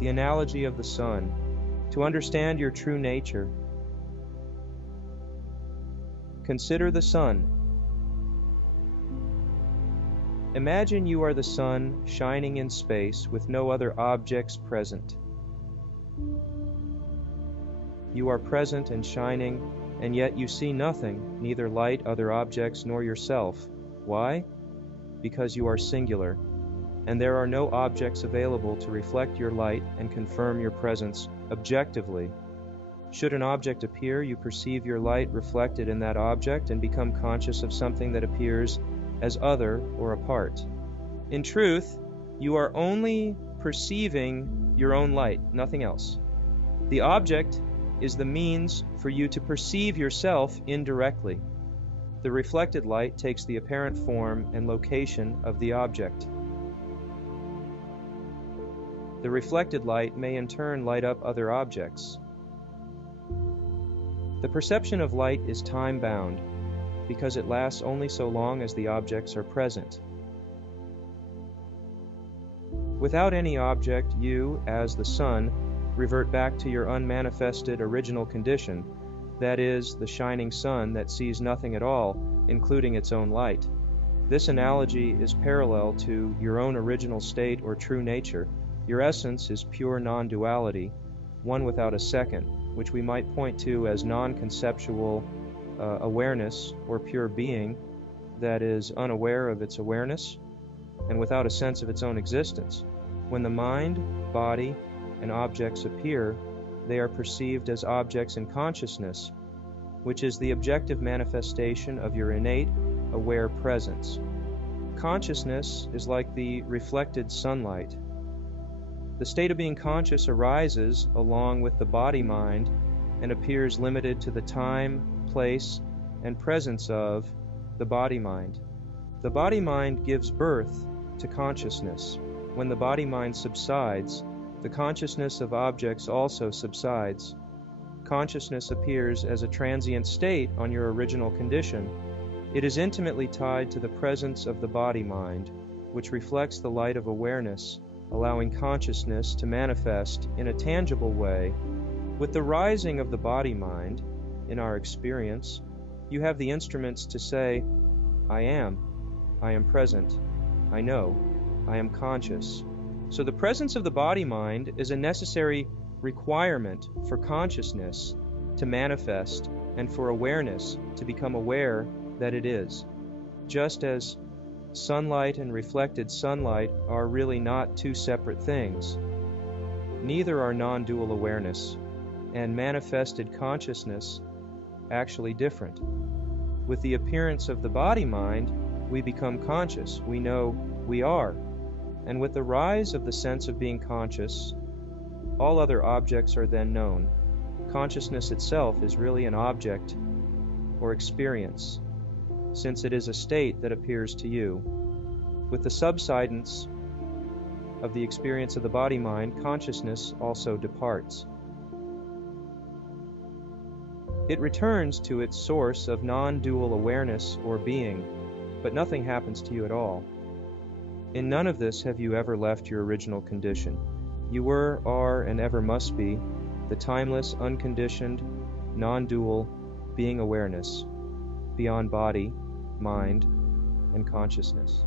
the analogy of the sun. To understand your true nature, consider the sun. Imagine you are the sun shining in space with no other objects present. You are present and shining, and yet you see nothing, neither light, other objects, nor yourself. Why? Because you are singular, and there are no objects available to reflect your light and confirm your presence objectively. Should an object appear, you perceive your light reflected in that object and become conscious of something that appears as other or apart. In truth, you are only perceiving your own light, nothing else. The object is the means for you to perceive yourself indirectly. The reflected light takes the apparent form and location of the object. The reflected light may in turn light up other objects. The perception of light is time-bound because it lasts only so long as the objects are present. Without any object, you, as the sun, revert back to your unmanifested original condition, that is, the shining sun that sees nothing at all, including its own light. This analogy is parallel to your own original state or true nature. Your essence is pure non-duality, one without a second, which we might point to as non-conceptual awareness or pure being that is unaware of its awareness and without a sense of its own existence. When the mind, body, and objects appear, they are perceived as objects in consciousness, which is the objective manifestation of your innate, aware presence. Consciousness is like the reflected sunlight. The state of being conscious arises along with the body-mind and appears limited to the time, place, and presence of the body-mind. The body-mind gives birth to consciousness. When the body-mind subsides, the consciousness of objects also subsides. Consciousness appears as a transient state on your original condition. It is intimately tied to the presence of the body-mind, which reflects the light of awareness, allowing consciousness to manifest in a tangible way. With the rising of the body-mind, in our experience, you have the instruments to say, I am present, I know, I am conscious. So the presence of the body-mind is a necessary requirement for consciousness to manifest and for awareness to become aware that it is. Just as sunlight and reflected sunlight are really not two separate things, neither are non-dual awareness and manifested consciousness actually different. With the appearance of the body-mind, we become conscious, we know we are. And with the rise of the sense of being conscious, all other objects are then known. Consciousness itself is really an object or experience, since it is a state that appears to you. With the subsidence of the experience of the body-mind, consciousness also departs. It returns to its source of non-dual awareness or being, but nothing happens to you at all. In none of this have you ever left your original condition. You were, are, and ever must be the timeless, unconditioned, non-dual being awareness, beyond body, mind, and consciousness.